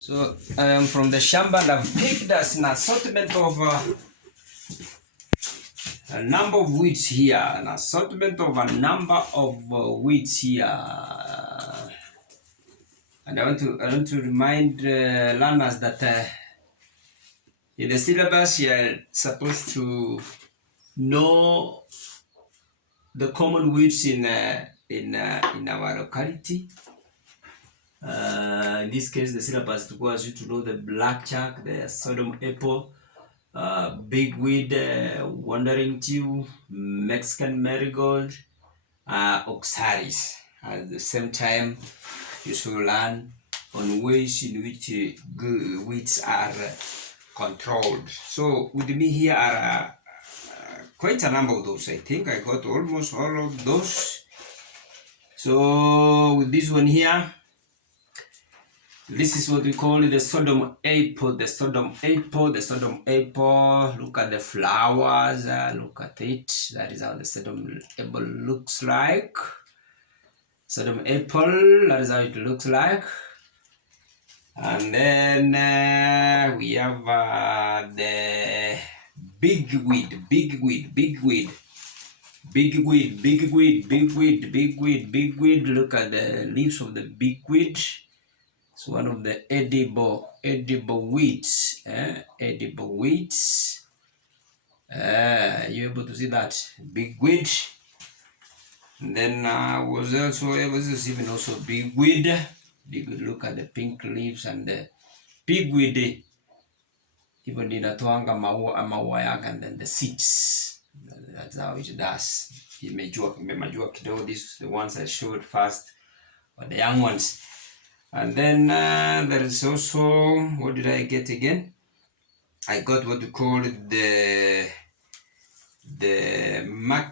So I am from the shamba and I've picked us an assortment of a number of weeds here, an assortment of a number of weeds here. And I want to remind learners that in the syllabus you're supposed to know the common weeds in our locality. In this case, the syllabus requires you to know the blackjack, the sodom apple, big weed, wandering dew, Mexican marigold, oxalis. At the same time, you should learn on ways in which weeds are controlled. So with me here are quite a number of those. I think I got almost all of those. So with this one here, this is what we call the sodom apple. The sodom apple. The sodom apple. Look at the flowers. Look at it. That is how the sodom apple looks like. Sodom apple. That is how it looks like. And then we have the big weed. Big weed. Big weed. Big weed. Big weed. Big weed. Big weed. Big weed. Look at the leaves of the big weed. It's one of the edible weeds. Edible weeds. You're able to see that big weed. And then was even also big weed. Big weed. Look at the pink leaves and the big weed. Even inatoanga maua yake and then the seeds. That's how it does. Imejua kidogo. These the ones I showed first, or the young ones. And then there is also, what did I get again? I got what you call the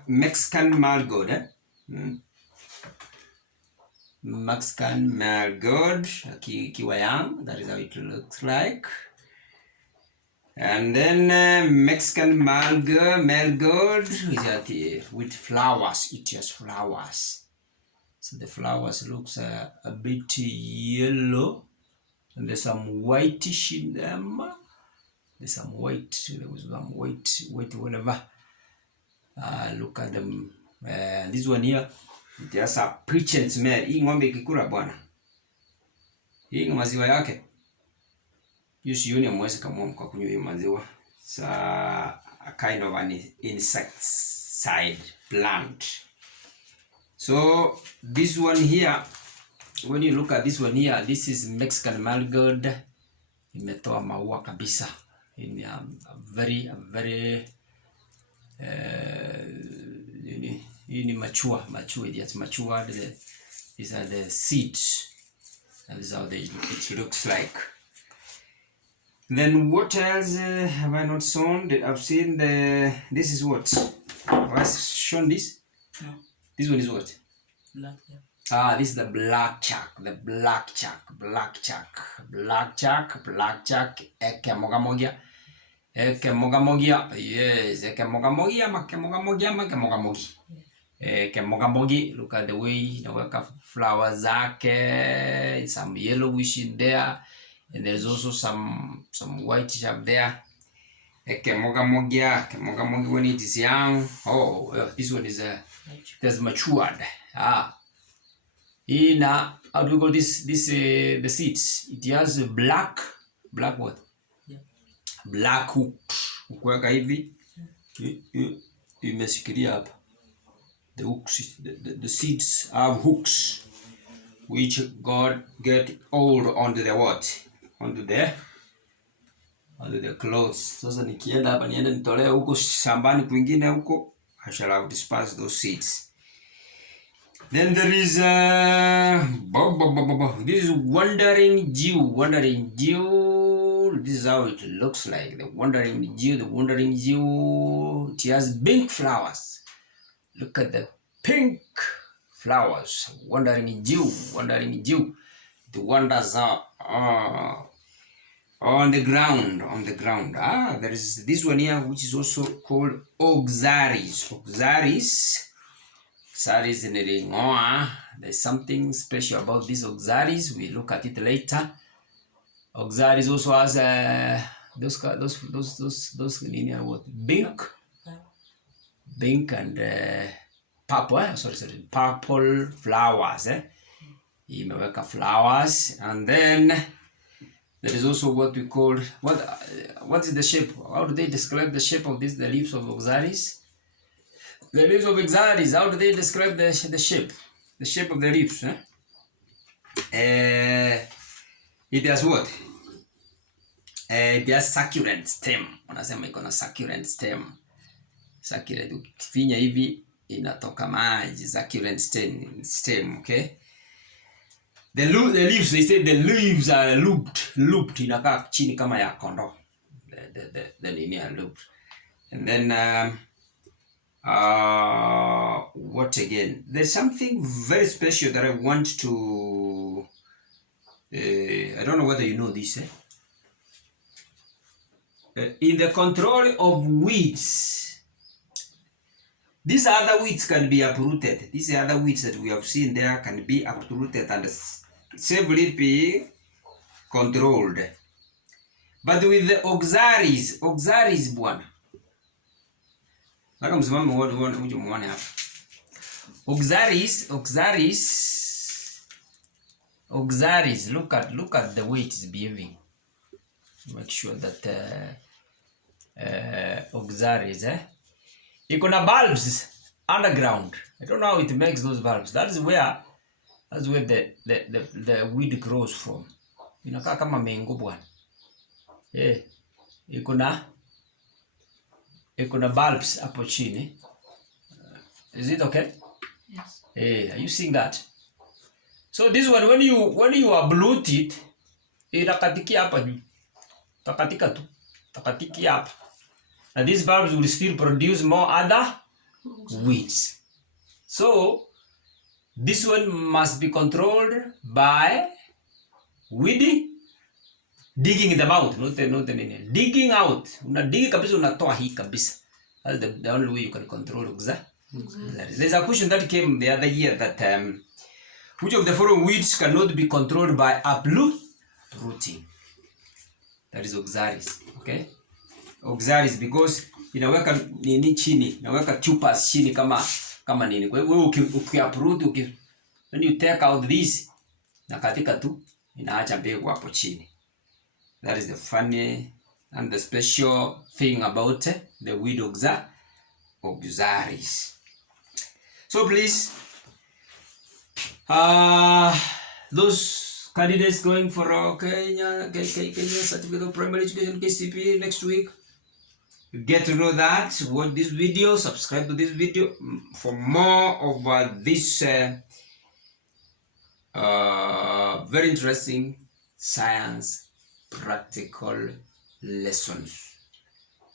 Mexican marigold. Mexican marigold, kiwa young, that is how it looks like. And then Mexican marigold is with flowers. It has flowers. So the flowers looks a bit yellow, and there's some whitish in them. There's some white. There was some white whatever. Look at them. This one here, it has a pungent smell. Hii ng'ombe ikikula bwana, hii maziwa yake usione mwezi kama kwa kunywa hii maziwa. It's a kind of an insecticide plant. So this one here, when you look at this one here, this is Mexican marigold. Imetoa maua kabisa. In a very mature. It has matured. These are the seeds. That is how it looks like. Then what else have I not shown? I've seen this is what? Have I shown this? No. This one is what? Blackjack. This is the blackjack. The blackjack. Ekemogamogia. Yes, ekemogamogi. Look at the way the work of flowers zake. Some yellowish in there, and there's also some whitish up there. Ekemogamogia when it is young. This one is it has matured. Now, how do we call this the seeds? It has a black what? Yeah. Black hooks. Ukiweka hivi, imeshikilia hapa. The hooks, the seeds have hooks, which God get hold onto the what? Onto the clothes. Sasa nikienda hapa niende nitolee huko shambani kwingine huko, I shall have dispersed those seeds. Then there is this is wandering dew. This is how it looks like. The wandering dew. It has pink flowers. Look at the pink flowers. Wandering dew. The wonders are on the ground. There is this one here, which is also called oxalis. Oxalis in the there's something special about this oxalis. We look at it later. Oxalis also has those what pink and purple. Sorry, purple flowers. Imeweka flowers, and then there is also what we call what is the shape? How do they describe the shape of this? The leaves of oxalis. The leaves of oxalis. How do they describe the shape? The shape of the leaves. It has what? It has succulent stem. Wanasema iko na succulent stem. Succulent, ukifinya hivi inatoka maji. Succulent stem, okay? The leaves, they say the leaves are looped. Inakaa chini kama ya kondo. The nini are looped. And then what again? There's something very special that I want to I don't know whether you know this. In the control of weeds, these other weeds can be uprooted. These other weeds that we have seen there can be uprooted and safely be controlled. But with the oxalis bwana. Baka msimame mmoja muone hapa. Oxalis, look at the way it is behaving. Make sure that oxalis iko na bulbs underground. I don't know how it makes those bulbs. That's where the weed grows from. Inakaa kama mengo bwana. Iko na bulbs hapo chini. Is it okay? Yes. Are you seeing that? So this one, when you uproot it, inakatikia hapa juu. Takatika tu. Takatikia hapa. And these bulbs will still produce more other weeds. So this one must be controlled by weed digging them out. Not digging out. Unadigi kabisa, unatoa hii kabisa. That's the only way you can control oxalis. There's a question that came the other year that which of the following weeds cannot be controlled by uprooting? That is oxalis. Okay? Oxalis, because inaweka nini chini, inaweka tubers chini kama nini. Kwa hiyo ukiuproot, when you take out this, na katika tu inaacha mbegu hapo chini. That is the funny and the special thing about the weed oxalis. So please, those candidates going for Kenya Certificate of Primary Education KCP next week, you get to know that. Watch this video, subscribe to this video for more of this very interesting science practical lessons.